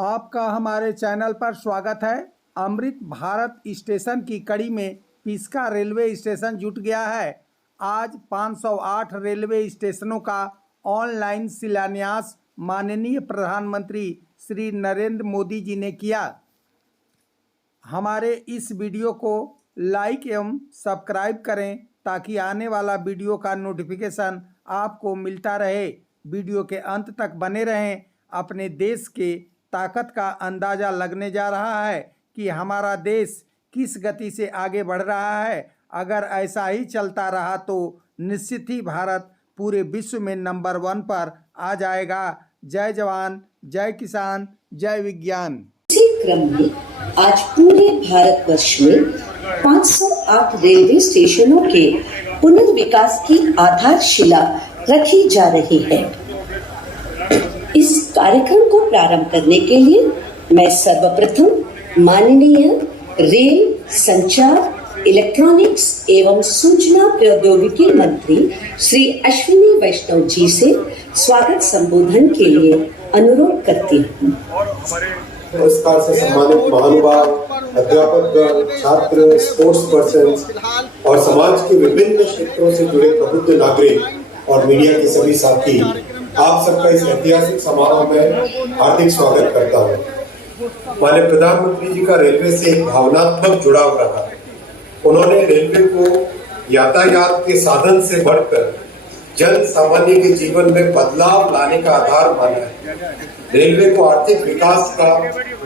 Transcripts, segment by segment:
आपका हमारे चैनल पर स्वागत है। अमृत भारत स्टेशन की कड़ी में पिस्का रेलवे स्टेशन जुट गया है। आज 508 रेलवे स्टेशनों का ऑनलाइन शिलान्यास माननीय प्रधानमंत्री श्री नरेंद्र मोदी जी ने किया। हमारे इस वीडियो को लाइक एवं सब्सक्राइब करें ताकि आने वाला वीडियो का नोटिफिकेशन आपको मिलता रहे। वीडियो के अंत तक बने रहें। अपने देश के ताकत का अंदाज़ा लगने जा रहा है कि हमारा देश किस गति से आगे बढ़ रहा है। अगर ऐसा ही चलता रहा तो निश्चित ही भारत पूरे विश्व में नंबर 1 पर आ जाएगा। जय जवान, जय किसान, जय विज्ञान। इसी क्रम में आज पूरे भारतवर्ष में 508 रेलवे स्टेशनों के पुनर्विकास की आधारशिला रखी जा रही है। इस कार्यक्रम को प्रारंभ करने के लिए मैं सर्वप्रथम माननीय रेल, संचार, इलेक्ट्रॉनिक्स एवं सूचना प्रौद्योगिकी मंत्री श्री अश्विनी वैष्णव जी से स्वागत संबोधन के लिए अनुरोध करती हूँ। पुरस्कार से सम्मानित महानुभाव, अध्यापक, छात्र, स्पोर्ट्स पर्सन और समाज के विभिन्न क्षेत्रों से जुड़े प्रबुद्ध नागरिक और मीडिया के सभी साथी, आप सबका इस ऐतिहासिक समारोह में हार्दिक स्वागत करता हूँ। माननीय प्रधानमंत्री जी का रेलवे से एक भावनात्मक जुड़ाव रहा। उन्होंने रेलवे को यातायात के साधन से बढ़कर जन सामान्य के जीवन में बदलाव लाने का आधार माना है। रेलवे को आर्थिक विकास का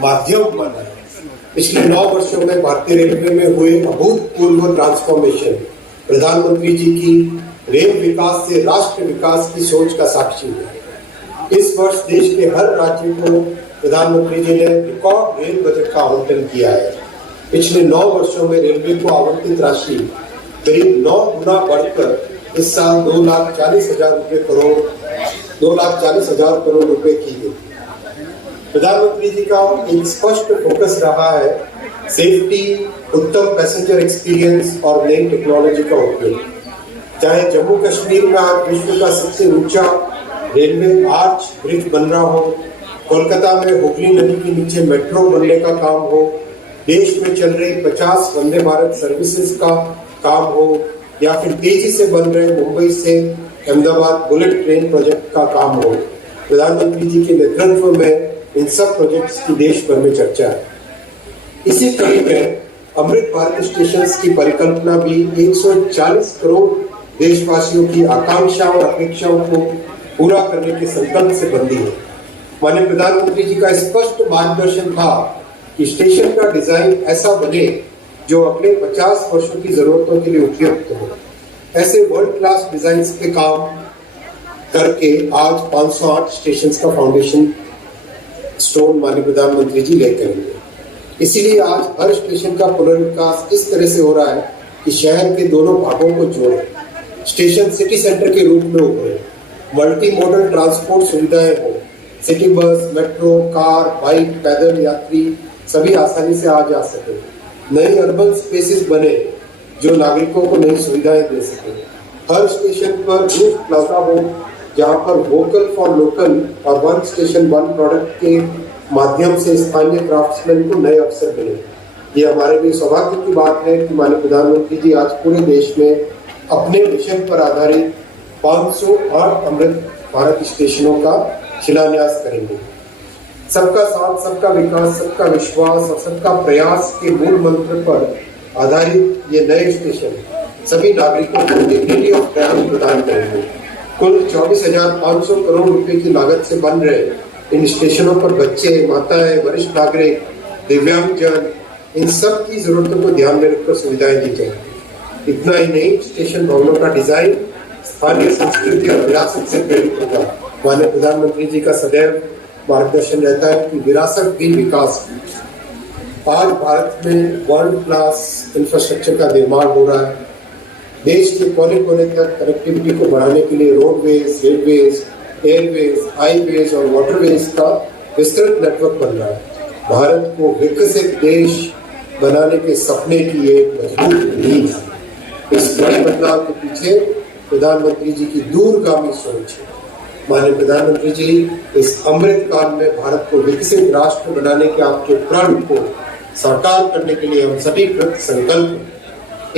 माध्यम माना है। पिछले 9 वर्षों में भारतीय रेलवे में हुए अभूतपूर्व ट्रांसफॉर्मेशन प्रधानमंत्री जी की रेल विकास से राष्ट्र विकास की सोच का साक्षी है। इस वर्ष देश के हर राज्य को प्रधानमंत्री जी ने रिकॉर्ड रेल बजट का आवंटन किया है। पिछले 9 वर्षों में रेलवे को आवंटित राशि करीब 9 गुना बढ़कर इस साल 2,40,000 करोड़ रुपए की गई। प्रधानमंत्री जी का एक स्पष्ट फोकस रहा है सेफ्टी, उत्तम पैसेंजर एक्सपीरियंस और नई टेक्नोलॉजी का उपयोग। चाहे जम्मू कश्मीर में आज विश्व का सबसे ऊंचा रेलवे आर्च ब्रिज बन रहा हो, कोलकाता में हुगली नदी के नीचे मेट्रो बनने का काम हो, देश में चल रही 50 वंदे भारत सर्विसेज का काम हो, या फिर तेजी से बन रहे मुंबई से अहमदाबाद बुलेट ट्रेन प्रोजेक्ट का काम हो, प्रधानमंत्री जी के नेतृत्व में इन सब प्रोजेक्ट्स की देश भर में चर्चा है। इसी कड़ी में अमृत भारत स्टेशन की परिकल्पना भी 140 करोड़ देशवासियों की आकांक्षा और अपेक्षाओं को पूरा करने के संकल्प से बंधी है। माननीय प्रधानमंत्री जी का स्पष्ट मार्गदर्शन था कि स्टेशन का डिजाइन ऐसा बने जो अगले 50 वर्षों की जरूरतों के लिए उपयुक्त हो। ऐसे वर्ल्ड क्लास डिजाइन पे काम करके आज 508 स्टेशन का फाउंडेशन स्टोन माननीय प्रधानमंत्री जी लेकर आएंगे। इसीलिए आज हर स्टेशन का पुनर्विकास इस तरह से हो रहा है कि शहर के दोनों भागों को जोड़े, स्टेशन सिटी सेंटर के रूप में उभरे, मल्टी मॉडल ट्रांसपोर्ट सुविधाएं हो, city bus, metro, car, bike, पैदल यात्री सभी आसानी से आ जा सके, नई अर्बन स्पेसेस बने जो नागरिकों को नई सुविधाएं दे सके। हर स्टेशन पर रूफ प्लाजा हो जहां पर वोकल फॉर लोकल और वन स्टेशन वन प्रोडक्ट के माध्यम से स्थानीय क्राफ्ट्समैन को नए अवसर मिले। ये हमारे लिए सौभाग्य की बात है कि माननीय प्रधानमंत्री जी आज पूरे देश में अपने मिशन पर आधारित 508 अमृत भारत स्टेशनों का शिलान्यास करेंगे। सबका साथ, सबका विकास, सबका विश्वास और सबका प्रयास के मूल मंत्र पर आधारित ये नए स्टेशन सभी नागरिकों को डिग्निटी ऑफ ट्रैवल प्रदान करेंगे। कुल 24,500 करोड़ रुपए की लागत से बन रहे इन स्टेशनों पर बच्चे, माताएं, वरिष्ठ नागरिक, दिव्यांगजन, इन सब की जरूरतों को ध्यान में रखकर सुविधाएं दी जाएंगी। इतना ही नहीं, स्टेशन भवनों का डिजाइन स्थानीय संस्कृति और विरासत से प्रेरित होगा। माननीय प्रधानमंत्री जी का सदैव मार्गदर्शन रहता है कि विरासत भी विकास की। आज भारत में वर्ल्ड क्लास इंफ्रास्ट्रक्चर का निर्माण हो रहा है। देश के कोने कोने तक कनेक्टिविटी को बढ़ाने के लिए रोडवेज, रेलवेज, एयरवेज, हाईवेज और वाटरवेज का विस्तृत नेटवर्क बन रहा है। भारत को विकसित देश बनाने के सपने की एक मजबूत नींव है। इस बड़े बदलाव के पीछे प्रधानमंत्री जी की दूरगामी सोच है। माननीय प्रधानमंत्री जी, इस अमृत काल में भारत को विकसित राष्ट्र बनाने के आपके प्रण को साकार करने के लिए हम सभी कृत संकल्प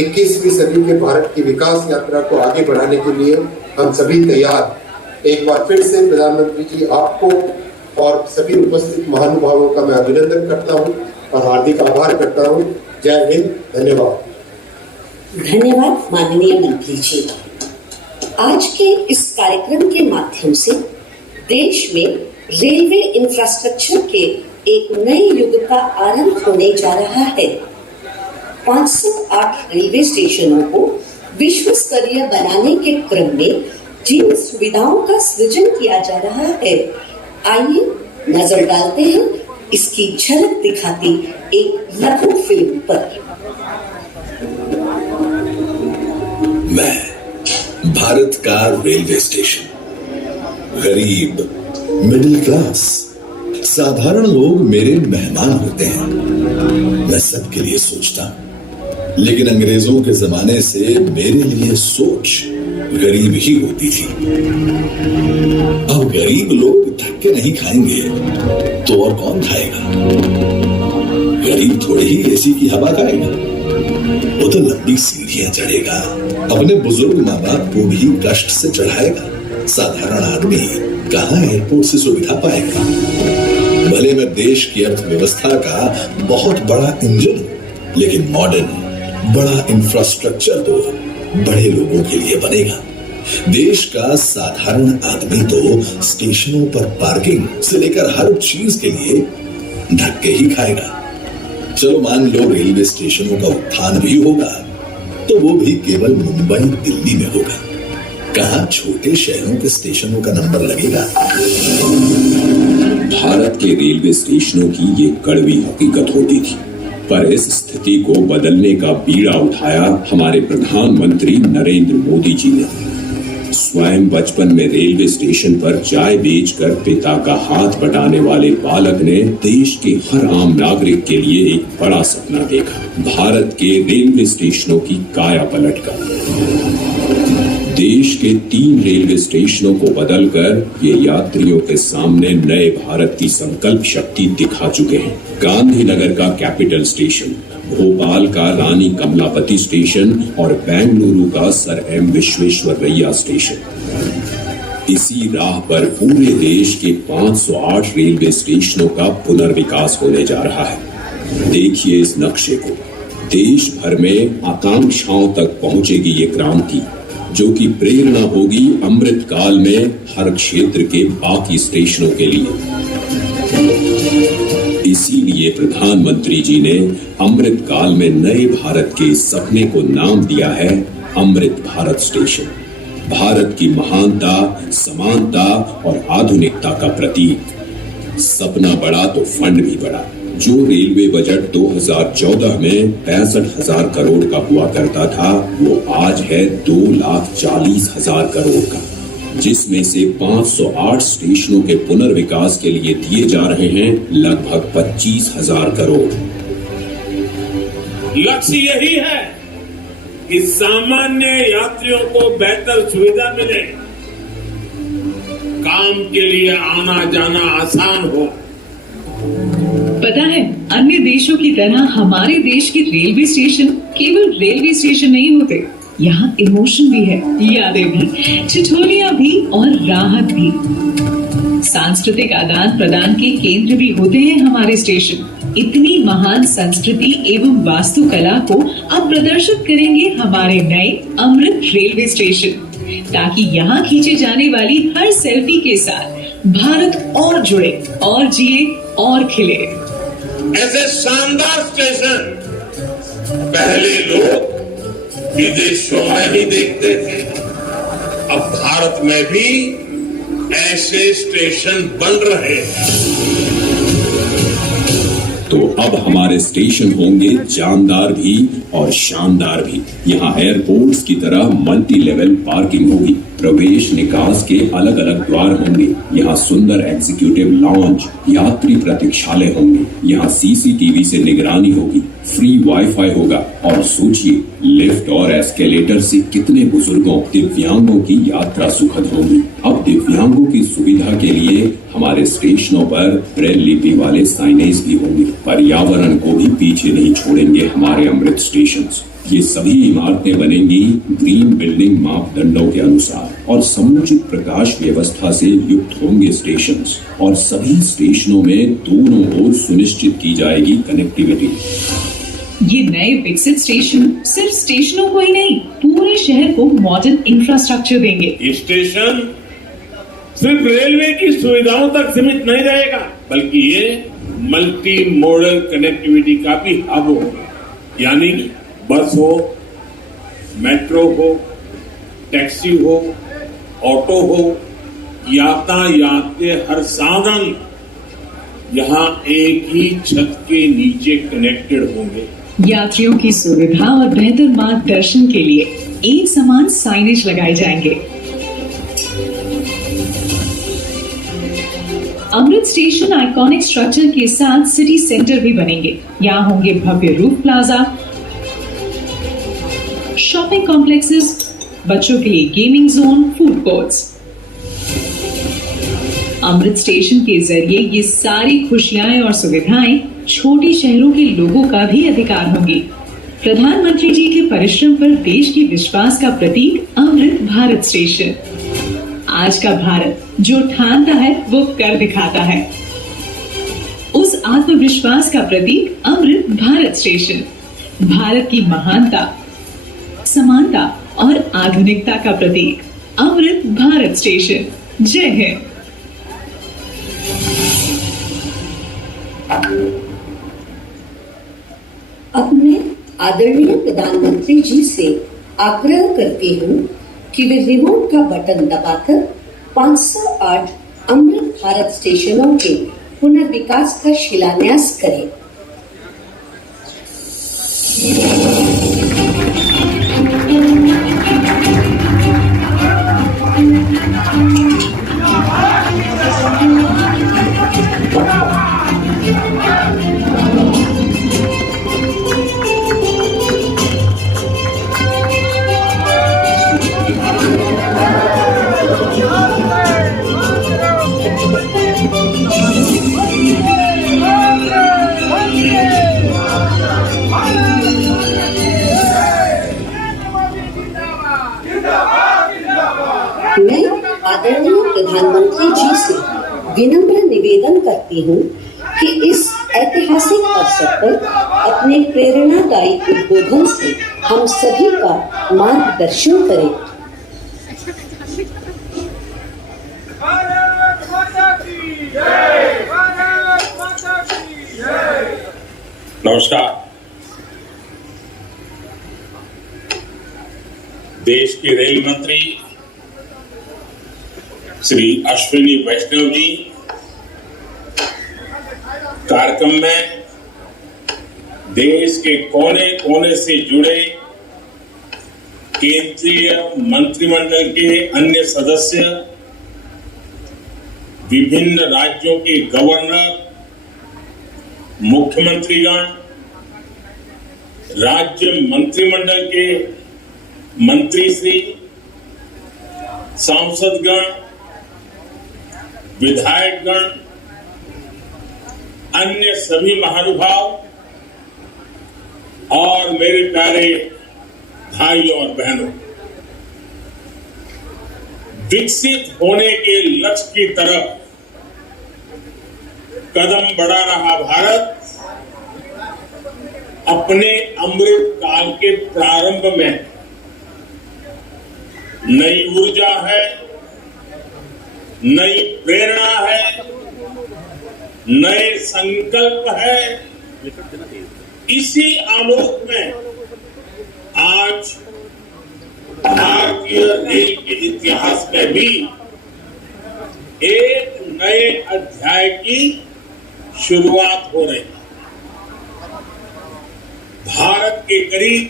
21वीं सदी के भारत की विकास यात्रा को आगे बढ़ाने के लिए हम सभी तैयार। एक बार फिर से प्रधानमंत्री जी, आपको और सभी उपस्थित महानुभावों का मैं अभिनंदन करता हूं और हार्दिक आभार करता हूं। जय हिंद, धन्यवाद। धन्यवाद माननीय मंत्री जी। आज के इस कार्यक्रम के माध्यम से देश में रेलवे इंफ्रास्ट्रक्चर के एक नए युग का आरंभ होने जा रहा है। 508 रेलवे स्टेशनों को विश्व स्तरीय बनाने के क्रम में जिन सुविधाओं का सृजन किया जा रहा है, आइए नजर डालते हैं इसकी झलक दिखाती एक लघु फिल्म पर। मैं भारत का रेलवे स्टेशन, गरीब, मिडिल क्लास, साधारण लोग मेरे मेहमान होते हैं। मैं सबके लिए सोचता हूं, लेकिन अंग्रेजों के जमाने से मेरे लिए सोच गरीब ही होती थी। अब गरीब लोग धक्के नहीं खाएंगे तो और कौन खाएगा? गरीब थोड़े ही एसी की हवा खाएगा, वो तो लंबी सीढ़ियां चढ़ेगा, अपने बुजुर्ग माँ बाप को भी कष्ट से चढ़ाएगा। साधारण आदमी कहाँ एयरपोर्ट से सुविधा पाएगा? भले मैं देश की अर्थव्यवस्था का बहुत बड़ा इंजन हूं, लेकिन मॉडर्न बड़ा इंफ्रास्ट्रक्चर तो बड़े लोगों के लिए बनेगा। देश का साधारण आदमी तो स्टेशनों पर पार्किंग से लेकर हर चीज के लिए धक्के ही खाएगा। चलो मान लो रेलवे स्टेशनों का उत्थान भी होगा, तो वो भी केवल मुंबई दिल्ली में होगा। कहां छोटे शहरों के स्टेशनों का नंबर लगेगा? भारत के रेलवे स्टेशनों की ये कड़वी हकीकत होती थी, पर इस स्थिति को बदलने का बीड़ा उठाया हमारे प्रधानमंत्री नरेंद्र मोदी जी ने। स्वयं बचपन में रेलवे स्टेशन पर चाय बेचकर पिता का हाथ बटाने वाले बालक ने देश के हर आम नागरिक के लिए एक बड़ा सपना देखा, भारत के रेलवे स्टेशनों की काया पलट का। देश के 3 रेलवे स्टेशनों को बदलकर ये यात्रियों के सामने नए भारत की संकल्प शक्ति दिखा चुके हैं। गांधीनगर का कैपिटल स्टेशन, भोपाल का रानी कमलापति स्टेशन और बेंगलुरु का सर एम विश्वेश्वरैया स्टेशन। इसी राह पर पूरे देश के 508 रेलवे स्टेशनों का पुनर्विकास होने जा रहा है। देखिए इस नक्शे को। देश भर में आकांक्षाओं तक पहुंचेगी ये क्रांति, जो कि प्रेरणा होगी अमृत काल में हर क्षेत्र के बाकी स्टेशनों के लिए। इसीलिए प्रधानमंत्री जी ने अमृत काल में नए भारत के सपने को नाम दिया है अमृत भारत स्टेशन। भारत की महानता, समानता और आधुनिकता का प्रतीक। सपना बड़ा तो फंड भी बड़ा। जो रेलवे बजट 2014 में 65,000 करोड़ का हुआ करता था, वो आज है 2,40,000 करोड़ का, जिसमें से 508 स्टेशनों के पुनर्विकास के लिए दिए जा रहे हैं लगभग 25,000 करोड़। लक्ष्य यही है कि सामान्य यात्रियों को बेहतर सुविधा मिले, काम के लिए आना जाना आसान हो। पता है, अन्य देशों की तरह हमारे देश के रेलवे स्टेशन केवल रेलवे स्टेशन नहीं होते। यहाँ इमोशन भी है, यादें भी, ठिठोलियां भी और राहत भी। सांस्कृतिक आदान प्रदान के केंद्र भी होते हैं हमारे स्टेशन। इतनी महान संस्कृति एवं वास्तुकला को अब प्रदर्शित करेंगे हमारे नए अमृत रेलवे स्टेशन, ताकि यहाँ खींचे जाने वाली हर सेल्फी के साथ भारत और जुड़े और जिए और खिले। ऐसे शानदार स्टेशन पहले लोग विदेशों में ही देखते थे। अब भारत में भी ऐसे स्टेशन बन रहे हैं। तो अब हमारे स्टेशन होंगे जानदार भी और शानदार भी। यहाँ एयरपोर्ट्स की तरह मल्टी लेवल पार्किंग होगी, प्रवेश निकास के अलग अलग द्वार होंगे। यहाँ सुंदर एग्जीक्यूटिव लॉन्च, यात्री प्रतीक्षालय होंगे। यहाँ सीसीटीवी से निगरानी होगी, फ्री वाईफाई होगा। और सोचिए, लिफ्ट और एस्केलेटर से कितने बुजुर्गों, दिव्यांगों की यात्रा सुखद होगी। अब दिव्यांगों की सुविधा के लिए हमारे स्टेशनों पर ब्रेल लिपि वाले साइनेज भी होंगे। पर्यावरण को भी पीछे नहीं छोड़ेंगे हमारे अमृत स्टेशन। ये सभी इमारतें बनेंगी ग्रीन बिल्डिंग मापदंडों के अनुसार और समुचित प्रकाश व्यवस्था से युक्त होंगे स्टेशन। और सभी स्टेशनों में दोनों ओर सुनिश्चित की जाएगी कनेक्टिविटी। ये नए विकसित स्टेशन सिर्फ स्टेशनों को ही नहीं, पूरे शहर को मॉडर्न इंफ्रास्ट्रक्चर देंगे। ये स्टेशन सिर्फ रेलवे की सुविधाओं तक सीमित नहीं रहेगा, बल्कि ये मल्टी मॉडल कनेक्टिविटी का भी हब होगा। यानी बस हो, मेट्रो हो, टैक्सी हो, ऑटो हो, यातायात के हर साधन यहाँ एक ही छत के नीचे कनेक्टेड होंगे। यात्रियों की सुविधा और बेहतर मार्गदर्शन के लिए एक समान साइनेज लगाए जाएंगे। अमृत स्टेशन आइकॉनिक स्ट्रक्चर के साथ सिटी सेंटर भी बनेंगे। यहाँ होंगे भव्य रूफ प्लाजा, शॉपिंग कॉम्प्लेक्सेस, बच्चों के लिए गेमिंग जोन, फूड कोर्ट्स। अमृत स्टेशन के जरिए ये सारी खुशियां और सुविधाएं छोटे शहरों के लोगों का भी अधिकार होंगी। प्रधानमंत्री जी के परिश्रम पर देश के विश्वास का प्रतीक अमृत भारत स्टेशन। आज का भारत जो ठानता है वो कर दिखाता है। उस आत्मविश्वास का प्रतीक अमृत भारत स्टेशन। भारत की महानता, समानता और आधुनिकता का प्रतीक अमृत भारत स्टेशन। जय हिंद। अब मैं आदरणीय प्रधानमंत्री जी से आग्रह करती हूँ कि वे रिमोट का बटन दबाकर 508 अमृत भारत स्टेशनों के पुनर्विकास का शिलान्यास करें। मैं आदरणीय प्रधानमंत्री जी से विनम्र निवेदन करती हूँ कि इस ऐतिहासिक अवसर पर अपने प्रेरणादायी उद्बोधन से हम सभी का मार्गदर्शन करें। नमस्कार। देश के रेल मंत्री श्री अश्विनी वैष्णव जी कार्यक्रम में देश के कोने कोने से जुड़े केंद्रीय मंत्रिमंडल के अन्य सदस्य, विभिन्न राज्यों के गवर्नर, मुख्यमंत्रीगण, राज्य मंत्रिमंडल के मंत्री श्री, सांसदगण, विधायकगण, अन्य सभी महानुभाव और मेरे प्यारे भाइयों और बहनों, विकसित होने के लक्ष्य की तरफ कदम बढ़ा रहा भारत अपने अमृत काल के प्रारंभ में नई ऊर्जा है, नई प्रेरणा है, नए संकल्प है। इसी आलोक में आज भारतीय रेल के इतिहास में भी एक नए अध्याय की शुरुआत हो रही है। भारत के करीब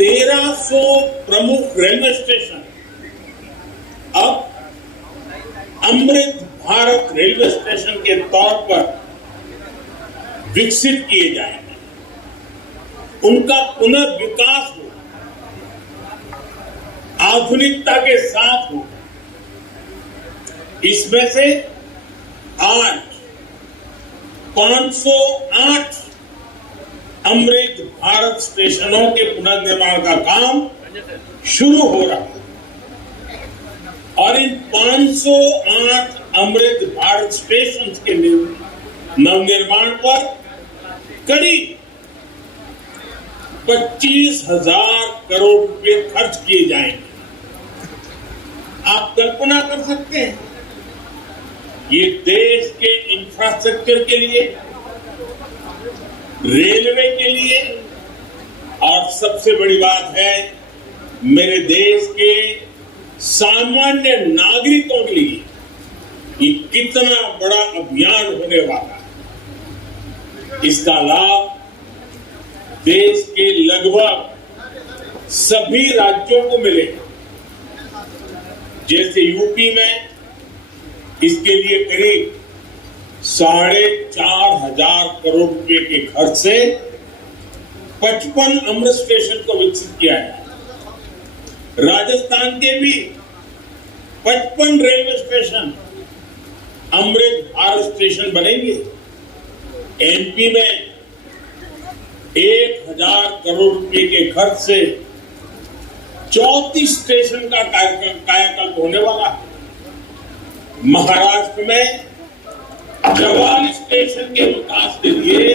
1300 प्रमुख रेलवे स्टेशन अब अमृत भारत रेलवे स्टेशन के तौर पर विकसित किए जाएंगे, उनका पुनर्विकास हो, आधुनिकता के साथ हो। इसमें से आज 508 अमृत भारत स्टेशनों के पुनर्निर्माण का काम शुरू हो रहा है और इन 508 अमृत भारत स्टेशन के नवनिर्माण पर करीब 25,000 करोड़ रुपए खर्च किए जाएंगे। आप कल्पना कर सकते हैं, ये देश के इंफ्रास्ट्रक्चर के लिए, रेलवे के लिए और सबसे बड़ी बात है मेरे देश के सामान्य नागरिकों के लिए ये कितना बड़ा अभियान होने वाला है। इसका लाभ देश के लगभग सभी राज्यों को मिलेगा। जैसे यूपी में इसके लिए करीब 4,500 करोड़ रुपए के खर्च से 55 अमृत स्टेशन को विकसित किया है। राजस्थान के भी 55 railway station Amrit Bharat station बनेंगे। एमपी में 1,000 करोड़ रुपए के खर्च से 34 स्टेशन का कायाकल्प होने वाला है। महाराष्ट्र में 44 स्टेशन के विकास के लिए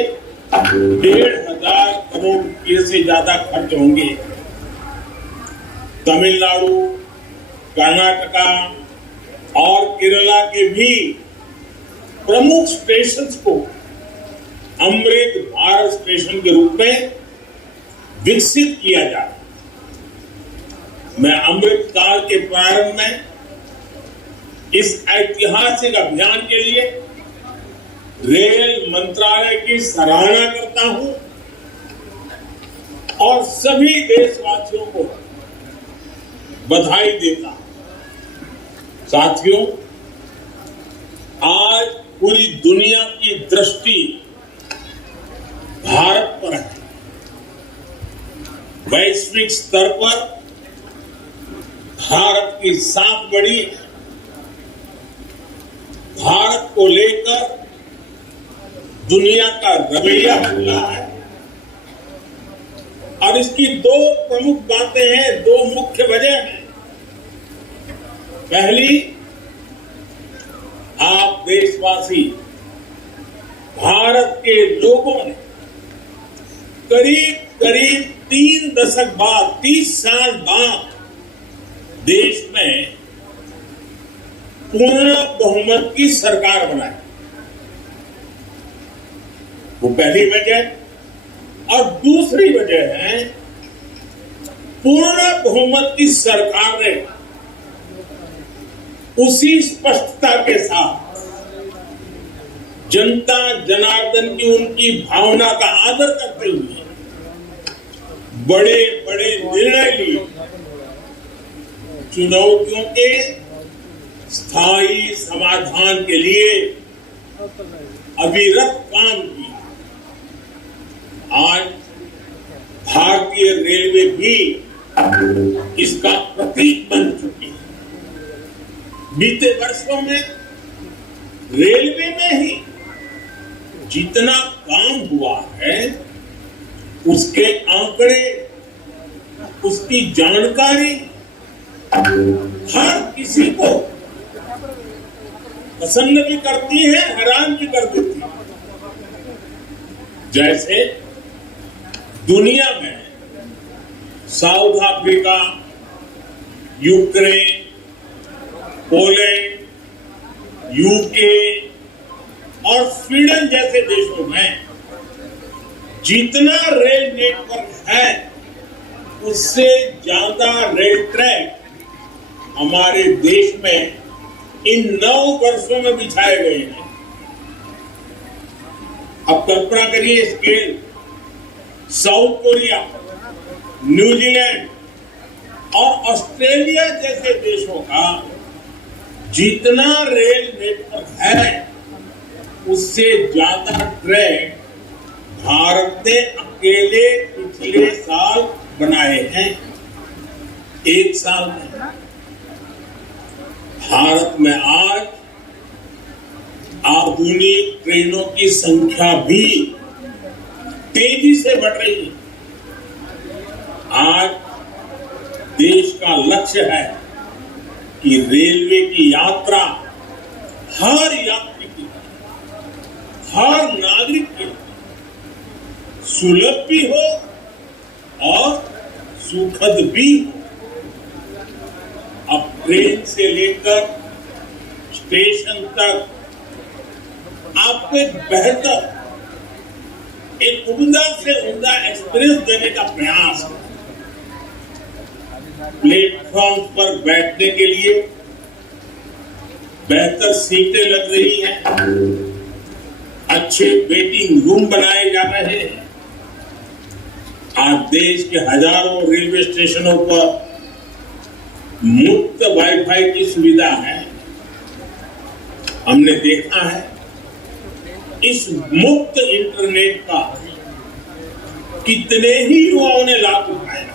1,500 करोड़ रुपए से ज्यादा खर्च होंगे। तमिलनाडु, कर्नाटका और केरला के भी प्रमुख स्टेशन को अमृत भारत स्टेशन के रूप में विकसित किया जा रहा है। मैं अमृत काल के प्रारंभ में इस ऐतिहासिक अभियान के लिए रेल मंत्रालय की सराहना करता हूं और सभी देशवासियों को बधाई देता हूं। साथियों, आज पूरी दुनिया की दृष्टि भारत पर है। वैश्विक स्तर पर भारत की साख बढ़ी है। भारत को लेकर दुनिया का रवैया बदला है और इसकी दो प्रमुख बातें हैं, दो मुख्य वजह हैं। पहली, आप देशवासी, भारत के लोगों ने करीब 3 दशक बाद, 30 साल बाद देश में पूर्ण बहुमत की सरकार बनाई। वो पहली वजह। और दूसरी वजह है, पूर्ण बहुमत की सरकार ने उसी स्पष्टता के साथ जनता जनार्दन की उनकी भावना का आदर करते हुए बड़े बड़े निर्णय लिए, चुनौतियों के स्थायी समाधान के लिए अविरत काम किया। आज भारतीय रेलवे भी इसका प्रतीक बन चुकी है। बीते वर्षों में रेलवे में ही जितना काम हुआ है, उसके आंकड़े, उसकी जानकारी हर किसी को पसंद भी करती है, हैरान भी कर देती है। जैसे दुनिया में south Africa, Ukraine, Poland, UK और स्वीडन जैसे देशों में जितना रेल नेटवर्क है, उससे ज्यादा रेल ट्रैक हमारे देश में इन 9 वर्षों में बिछाए गए हैं। अब कल्पना करिए स्केल। साउथ कोरिया न्यूजीलैंड और ऑस्ट्रेलिया जैसे देशों का जितना रेल नेटवर्क है उससे ज्यादा ट्रैक भारत ने अकेले पिछले साल बनाए हैं। एक साल में भारत में आज आधुनिक ट्रेनों की संख्या भी तेजी से बढ़ रही है। आज देश का लक्ष्य है कि रेलवे की यात्रा हर यात्री की, हर नागरिक की सुलभ भी हो और सुखद भी हो। अब ट्रेन से लेकर स्टेशन तक आपको एक बेहतर, एक उम्दा से उम्दा एक्सपीरियंस देने का प्रयास है। प्लेटफॉर्म पर बैठने के लिए बेहतर सीटें लग रही हैं, अच्छे वेटिंग रूम बनाए जा रहे हैं। आज देश के हजारों रेलवे स्टेशनों पर मुफ्त वाईफाई की सुविधा है। हमने देखा है इस मुफ्त इंटरनेट का कितने ही युवाओं ने लाभ उठाया।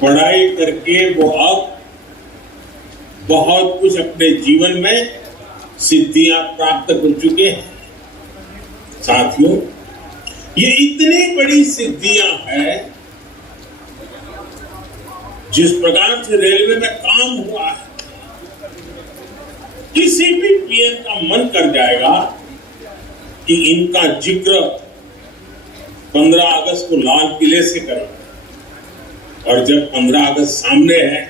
पढ़ाई करके वो अब बहुत कुछ अपने जीवन में सिद्धियां प्राप्त कर चुके हैं। साथियों, ये इतनी बड़ी सिद्धियां हैं, जिस प्रकार से रेलवे में काम हुआ है, किसी भी पीएम का मन कर जाएगा कि इनका जिक्र 15 अगस्त को लाल किले से करें। और जब 15 अगस्त सामने है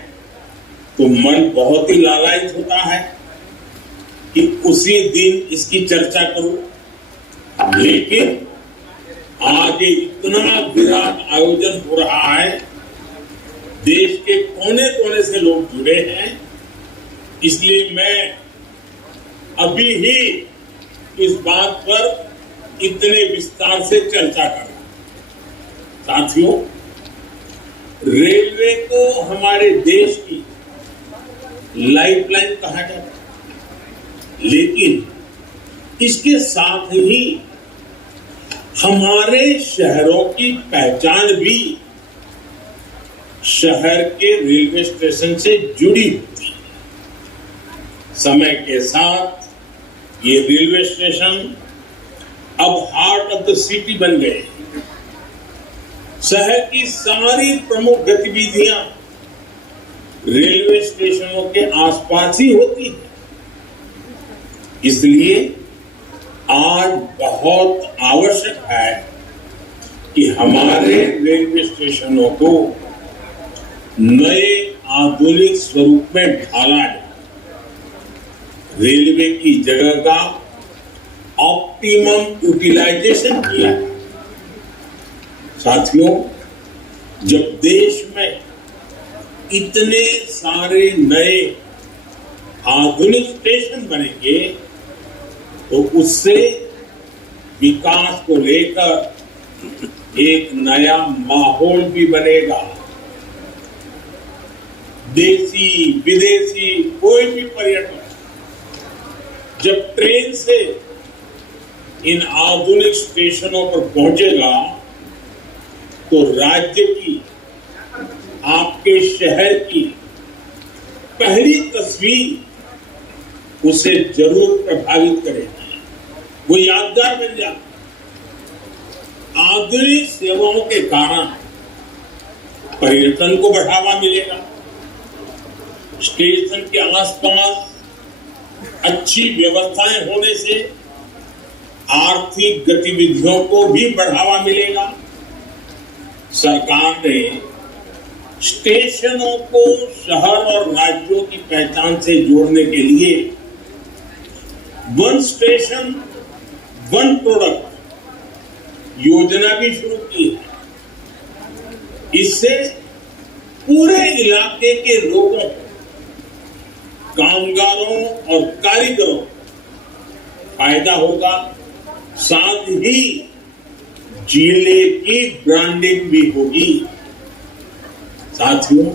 तो मन बहुत ही लालायित होता है कि उसी दिन इसकी चर्चा करूं। लेकिन आज इतना विराट आयोजन हो रहा है, देश के कोने कोने से लोग जुड़े हैं, इसलिए मैं अभी ही इस बात पर इतने विस्तार से चर्चा कर रहा हूं। साथियों, रेलवे को हमारे देश की लाइफलाइन कहा जाता है, लेकिन इसके साथ ही हमारे शहरों की पहचान भी शहर के रेलवे स्टेशन से जुड़ी होती है। समय के साथ ये रेलवे स्टेशन अब हार्ट ऑफ द सिटी बन गए। शहर की सारी प्रमुख गतिविधियां रेलवे स्टेशनों के आसपास ही होती है। इसलिए आज बहुत आवश्यक है कि हमारे रेलवे स्टेशनों को नए आधुनिक स्वरूप में ढाला जाए। रेलवे की जगह का ऑप्टिमम यूटिलाइजेशन किया जाए। साथियों, जब देश में इतने सारे नए आधुनिक स्टेशन बनेंगे तो उससे विकास को लेकर एक नया माहौल भी बनेगा। देशी विदेशी कोई भी पर्यटक जब ट्रेन से इन आधुनिक स्टेशनों पर पहुंचेगा तो राज्य की, आपके शहर की पहली तस्वीर उसे जरूर प्रभावित करेगी। वो यादगार बन जाए। आधुनिक सेवाओं के कारण पर्यटन को बढ़ावा मिलेगा। स्टेशन के आसपास अच्छी व्यवस्थाएं होने से आर्थिक गतिविधियों को भी बढ़ावा मिलेगा। सरकार ने स्टेशनों को शहर और राज्यों की पहचान से जोड़ने के लिए वन स्टेशन वन प्रोडक्ट योजना भी शुरू की है। इससे पूरे इलाके के लोगों, कामगारों और कारीगरों फायदा होगा। साथ ही जिले की ब्रांडिंग भी होगी। साथियों,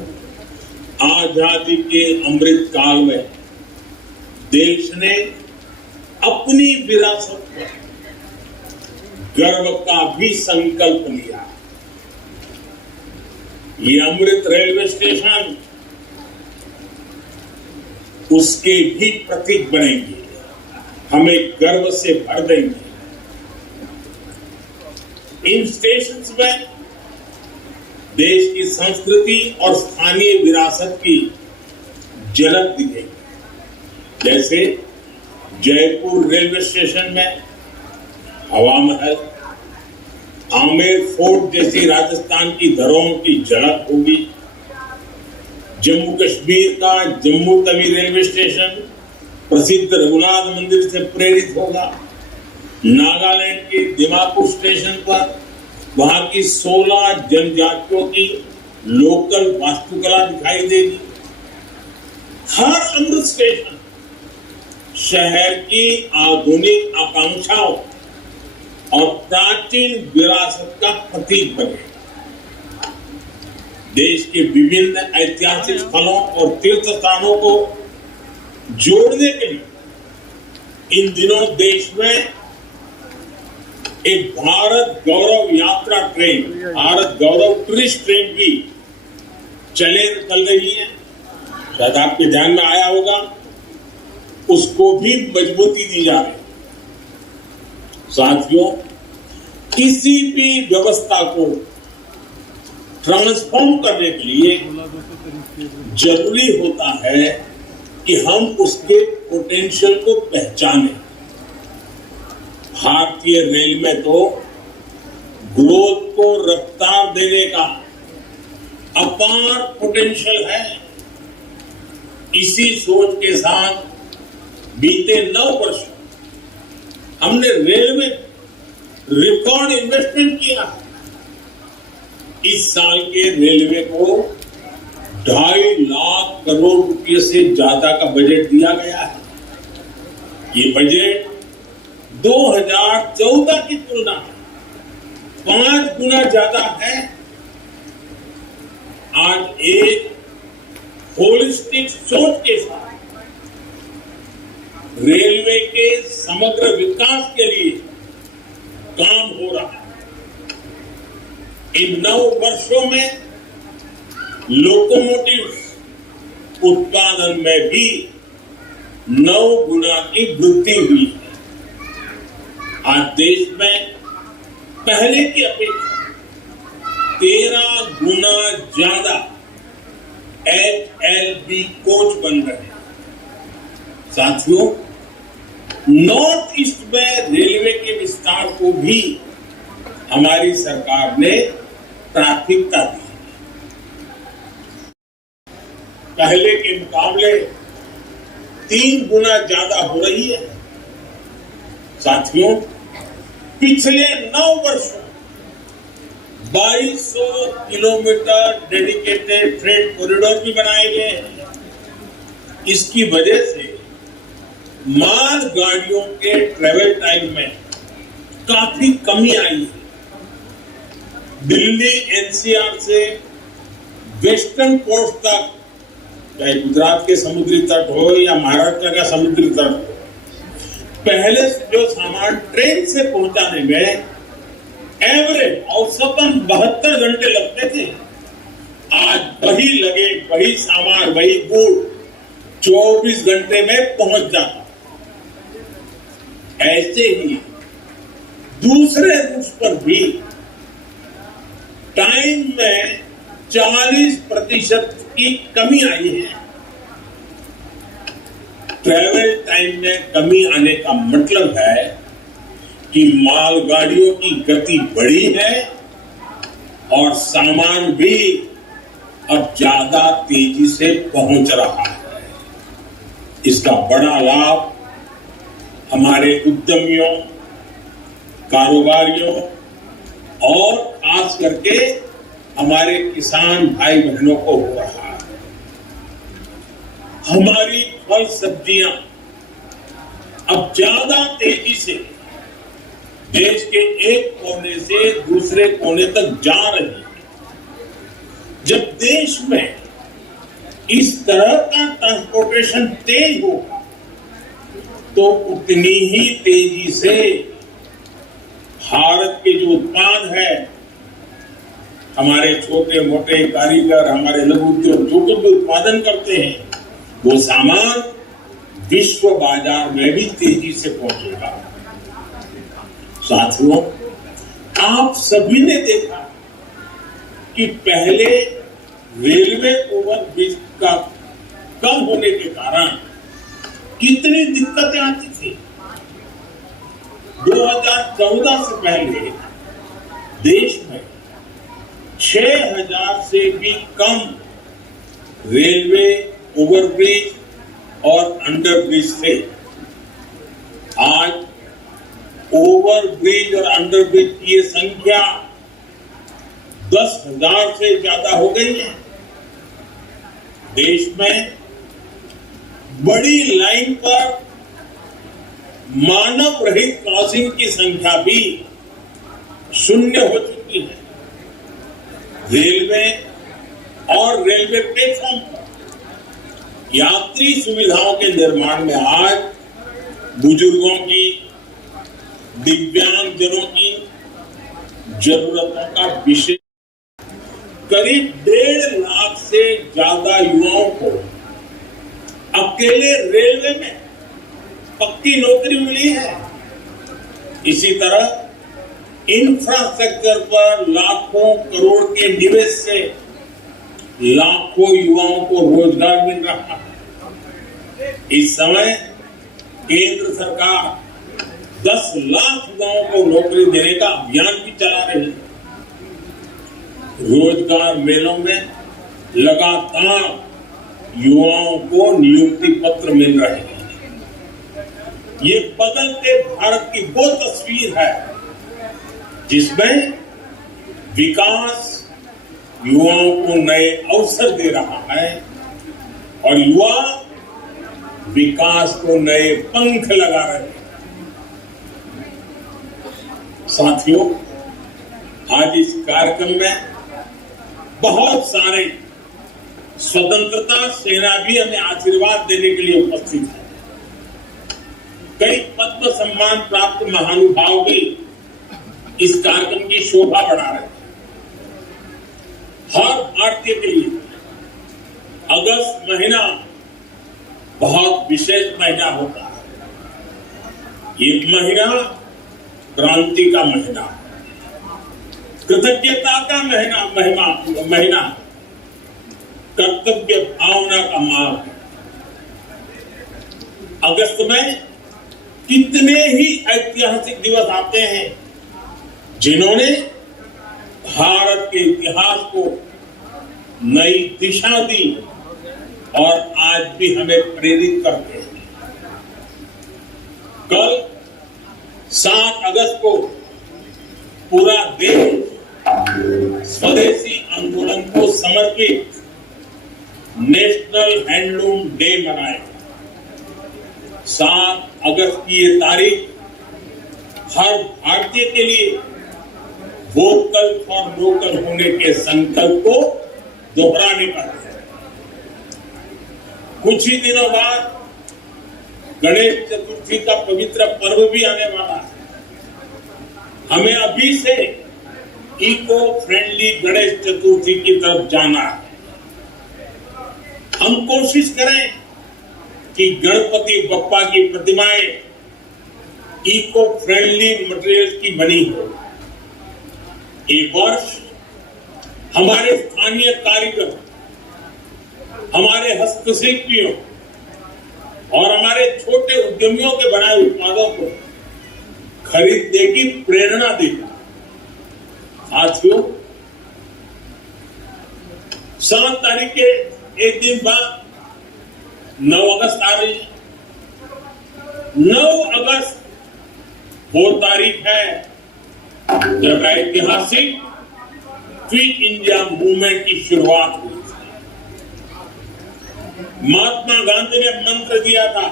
आजादी के अमृत काल में देश ने अपनी विरासत पर गर्व का भी संकल्प लिया। ये अमृत रेलवे स्टेशन उसके भी प्रतीक बनेंगे, हमें गर्व से भर देंगे। इन स्टेशंस में देश की संस्कृति और स्थानीय विरासत की झलक दिखेगी। जैसे जयपुर रेलवे स्टेशन में हवा महल, आमेर फोर्ट जैसी राजस्थान की धरोहरों की झलक होगी। जम्मू कश्मीर का जम्मू तवी रेलवे स्टेशन प्रसिद्ध रघुनाथ मंदिर से प्रेरित होगा। नागालैंड के दिमापुर स्टेशन पर वहां की 16 जनजातियों की लोकल वास्तुकला दिखाई देगी। हर अमृत स्टेशन शहर की आधुनिक आकांक्षाओं और प्राचीन विरासत का प्रतीक बनेगा। देश के विभिन्न ऐतिहासिक स्थलों और तीर्थ स्थानों को जोड़ने के लिए इन दिनों देश में एक भारत गौरव यात्रा ट्रेन, भारत गौरव टूरिस्ट ट्रेन भी चल रही है। शायद आपके ध्यान में आया होगा, उसको भी मजबूती दी जा रही है। साथियों, किसी भी व्यवस्था को ट्रांसफॉर्म करने के लिए जरूरी होता है कि हम उसके पोटेंशियल को पहचानें। भारतीय रेल में तो ग्रोथ को रफ्तार देने का अपार पोटेंशियल है। इसी सोच के साथ बीते 9 वर्ष हमने रेल में रिकॉर्ड इन्वेस्टमेंट किया। इस साल के रेलवे को 2.5 लाख करोड़ रुपए से ज्यादा का बजट दिया गया है। ये बजट 2014 की तुलना में 5 गुना ज्यादा है। आज एक होलिस्टिक सोच के साथ रेलवे के समग्र विकास के लिए काम हो रहा है। इन 9 वर्षों में लोकोमोटिव उत्पादन में भी 9 गुना की वृद्धि हुई है। आज देश में पहले की अपेक्षा 13 गुना ज्यादा HLB कोच बन रहे हैं। साथियों, नॉर्थ ईस्ट में रेलवे के विस्तार को भी हमारी सरकार ने प्राथमिकता दी। पहले के मुकाबले 3 गुना ज्यादा हो रही है। साथियों, पिछले 9 वर्षों 2200 किलोमीटर डेडिकेटेड फ्रेट कॉरिडोर भी बनाए गए हैं। इसकी वजह से माल गाड़ियों के ट्रेवल टाइम में काफी कमी आई है। दिल्ली NCR से वेस्टर्न कोस्ट तक, चाहे गुजरात के समुद्री तट हो या महाराष्ट्र का समुद्री तट हो, पहले जो सामान ट्रेन से पहुंचाने में एवरेज औसतन 72 घंटे लगते थे, आज वही सामान, वही गुड़ 24 घंटे में पहुंच जाता। ऐसे ही दूसरे रूट्स पर भी टाइम में 40% की कमी आई है। ट्रेवल टाइम में कमी आने का मतलब है कि मालगाड़ियों की गति बढ़ी है और सामान भी अब ज्यादा तेजी से पहुंच रहा है। इसका बड़ा लाभ हमारे उद्यमियों, कारोबारियों और खास करके हमारे किसान भाई बहनों को हो रहा है। हमारी फल सब्जियां अब ज्यादा तेजी से देश के एक कोने से दूसरे कोने तक जा रही है। जब देश में इस तरह का ट्रांसपोर्टेशन तेज होगा तो उतनी ही तेजी से भारत के जो उत्पाद है, हमारे छोटे मोटे कारीगर, हमारे लघु उद्योग जो कुछ भी उत्पादन करते हैं, वो सामान विश्व बाजार में भी तेजी से पहुंचेगा। साथियों, आप सभी ने देखा कि पहले रेलवे ओवरब्रिज का कम होने के कारण कितनी दिक्कतें आती थी। 2014 से पहले देश में 6000 से भी कम रेलवे ओवरब्रिज और अंडरब्रिज थे। आज ओवरब्रिज और अंडरब्रिज की ये संख्या 10,000 से ज्यादा हो गई है। देश में बड़ी लाइन पर मानव रहित क्रॉसिंग की संख्या भी शून्य हो चुकी है। रेलवे और रेलवे प्लेटफॉर्म पर यात्री सुविधाओं के निर्माण में आज बुजुर्गों की, दिव्यांग जनों की जरूरतों का विशेष करीब 1.5 लाख से ज्यादा युवाओं को अकेले रेलवे में पक्की नौकरी मिली है। इसी तरह इंफ्रास्ट्रक्चर पर लाखों करोड़ के निवेश से लाखों युवाओं को रोजगार मिल रहा है। इस समय केंद्र सरकार 10 लाख युवाओं को नौकरी देने का अभियान भी चला रही है। रोजगार मेलों में लगातार युवाओं को नियुक्ति पत्र मिल रहे हैं। ये बदलते भारत की वो तस्वीर है जिसमें विकास युवाओं को नए अवसर दे रहा है और युवा विकास को नए पंख लगा रहे हैं। साथियों, आज इस कार्यक्रम में बहुत सारे स्वतंत्रता सेनानी हमें आशीर्वाद देने के लिए उपस्थित हैं। कई पद्म सम्मान प्राप्त महानुभाव भी इस कार्यक्रम की शोभा बढ़ा रहे हैं। हर भारतीय के लिए अगस्त महीना बहुत विशेष महीना होता है। ये महीना क्रांति का महीना, कृतज्ञता का महीना, कर्तव्य भावना का माह है। अगस्त में कितने ही ऐतिहासिक दिवस आते हैं जिन्होंने भारत के इतिहास को नई दिशा दी और आज भी हमें प्रेरित करते हैं। कल 7 अगस्त को पूरा देश स्वदेशी आंदोलन को समर्पित नेशनल हैंडलूम डे मनाएगा। 7 अगस्त की ये तारीख हर भारतीय के लिए वोकल फॉर लोकल होने के संकल्प को दोहराने का है। कुछ ही दिनों बाद गणेश चतुर्थी का पवित्र पर्व भी आने वाला है। हमें अभी से इको फ्रेंडली गणेश चतुर्थी की तरफ जाना है। हम कोशिश करें कि गणपति बप्पा की प्रतिमाएं इको फ्रेंडली मटेरियल की बनी हो। एक वर्ष हमारे स्थानीय कारीगर, हमारे हस्तशिल्पियों और हमारे छोटे उद्यमियों के बनाए उत्पादों को खरीदने की प्रेरणा देगा। साथियों, 7 तारीख के एक दिन बाद 9 अगस्त आ रही है। 9 अगस्त वो तारीख है जब ऐतिहासिक क्विट इंडिया मूवमेंट की शुरुआत हुई। महात्मा गांधी ने मंत्र दिया था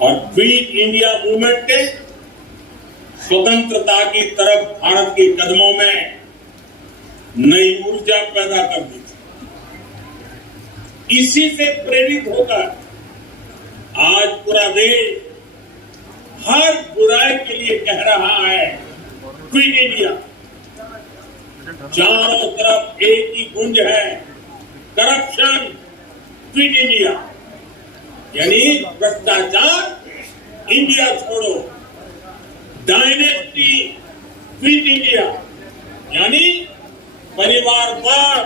और क्विट इंडिया मूवमेंट के स्वतंत्रता की तरफ भारत के कदमों में नई ऊर्जा पैदा कर दी थी। इसी से प्रेरित होकर आज पूरा देश हर बुराई के लिए कह रहा है क्विट इंडिया। चारों तरफ एक ही गूंज है, करप्शन क्विट इंडिया, यानी भ्रष्टाचार इंडिया छोड़ो, डायनेस्टी क्विट इंडिया, यानी परिवारवाद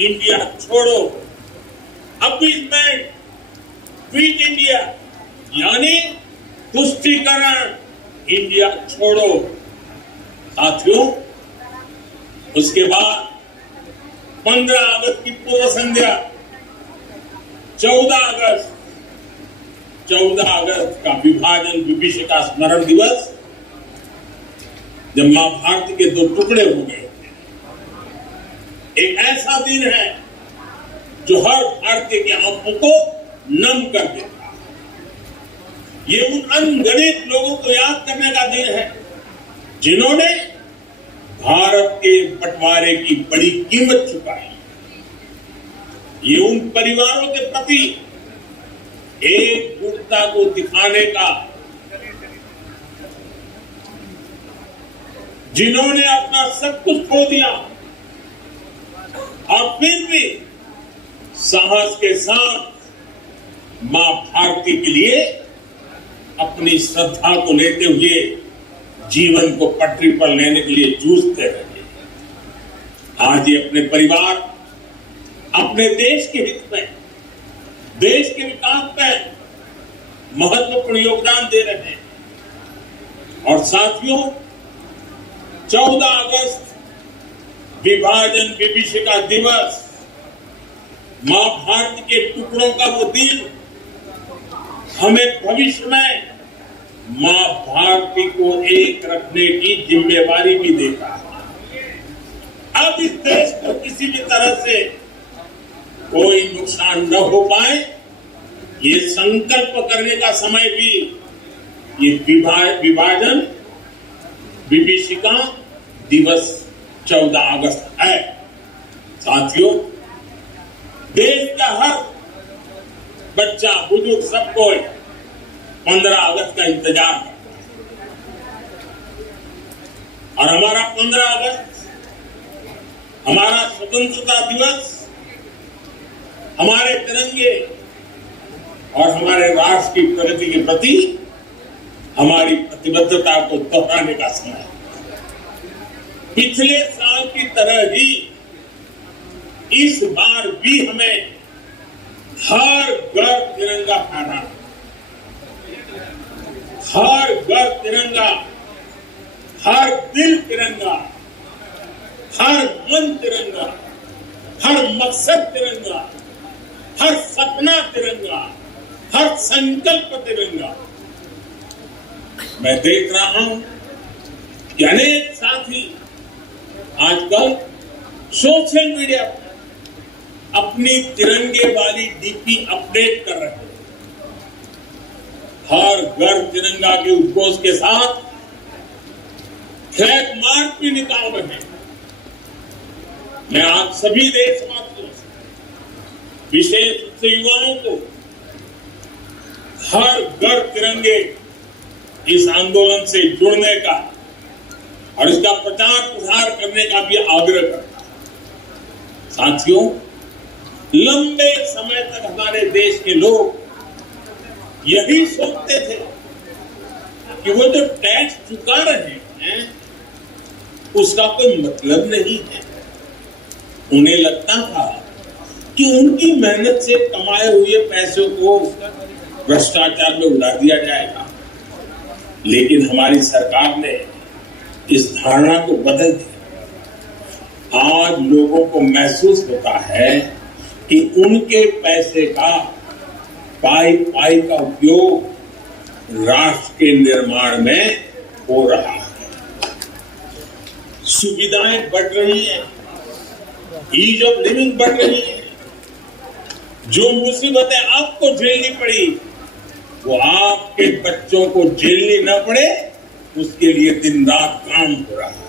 इंडिया छोड़ो, अपीसमेंट क्विट इंडिया, यानी तुष्टीकरण इंडिया छोड़ो। साथियों, उसके बाद 15 अगस्त की पूर्व संध्या, 14 अगस्त का विभाजन विभीषिका स्मरण दिवस, जब मां भारती के 2 टुकड़े हो गए। एक ऐसा दिन है जो हर भारतीय की आंखों को नम कर देता। ये उन अनगिनत लोगों को याद करने का दिन है जिन्होंने भारत के बंटवारे की बड़ी कीमत चुकाई। ये उन परिवारों के प्रति एकजुटता को दिखाने का, जिन्होंने अपना सब कुछ खो दिया और फिर भी साहस के साथ मां भारती के लिए अपनी श्रद्धा को लेते हुए जीवन को पटरी पर लेने के लिए जूझते रहे। आज ये अपने परिवार, अपने देश के हित में, देश के विकास में महत्वपूर्ण योगदान दे रहे हैं। और साथियों, 14 अगस्त विभाजन विभीषिका दिवस, मां भारती के टुकड़ों का वो दिन हमें भविष्य में मां भारती को एक रखने की जिम्मेवारी भी देता है। अब इस देश को किसी भी तरह से कोई नुकसान न हो पाए, ये संकल्प करने का समय भी ये विभाजन विभीषिका दिवस 14 अगस्त है। साथियों, देश का हर बच्चा, बुजुर्ग, सब कोई 15 अगस्त का इंतजार करता है। और हमारा 15 अगस्त, हमारा स्वतंत्रता दिवस, हमारे तिरंगे और हमारे राष्ट्र की प्रगति के प्रति हमारी प्रतिबद्धता को दोहराने का समय है। पिछले साल की तरह ही इस बार भी हमें हर घर तिरंगा फहराना, हर घर तिरंगा, हर दिल तिरंगा, हर मन तिरंगा, हर मकसद तिरंगा, हर सपना तिरंगा, हर संकल्प तिरंगा। मैं देख रहा हूं कि अनेक साथी आजकल सोशल मीडिया पर अपनी तिरंगे वाली डीपी अपडेट कर रहे हैं। हर घर तिरंगा के उद्घोष के साथ फ्लैग मार्च भी निकाल रहे हैं। मैं आज सभी देशवासियों से, विशेष रूप से युवाओं को, हर घर तिरंगे इस आंदोलन से जुड़ने का और इसका प्रचार प्रसार करने का भी आग्रह करता है। साथियों, लंबे समय तक हमारे देश के लोग यही सोचते थे कि वो जो टैक्स चुका रहे हैं उसका कोई मतलब नहीं है। उन्हें लगता था कि उनकी मेहनत से कमाए हुए पैसों को भ्रष्टाचार में उड़ा दिया जाएगा। लेकिन हमारी सरकार ने इस धारणा को बदल दिया। आज लोगों को महसूस होता है कि उनके पैसे का पाई पाई का उपयोग राष्ट्र के निर्माण में हो रहा है। सुविधाएं बढ़ रही हैं, ईज ऑफ लिविंग बढ़ रही है। जो मुसीबतें आपको झेलनी पड़ी वो आपके बच्चों को झेलनी न पड़े, उसके लिए दिन रात काम हो रहा है।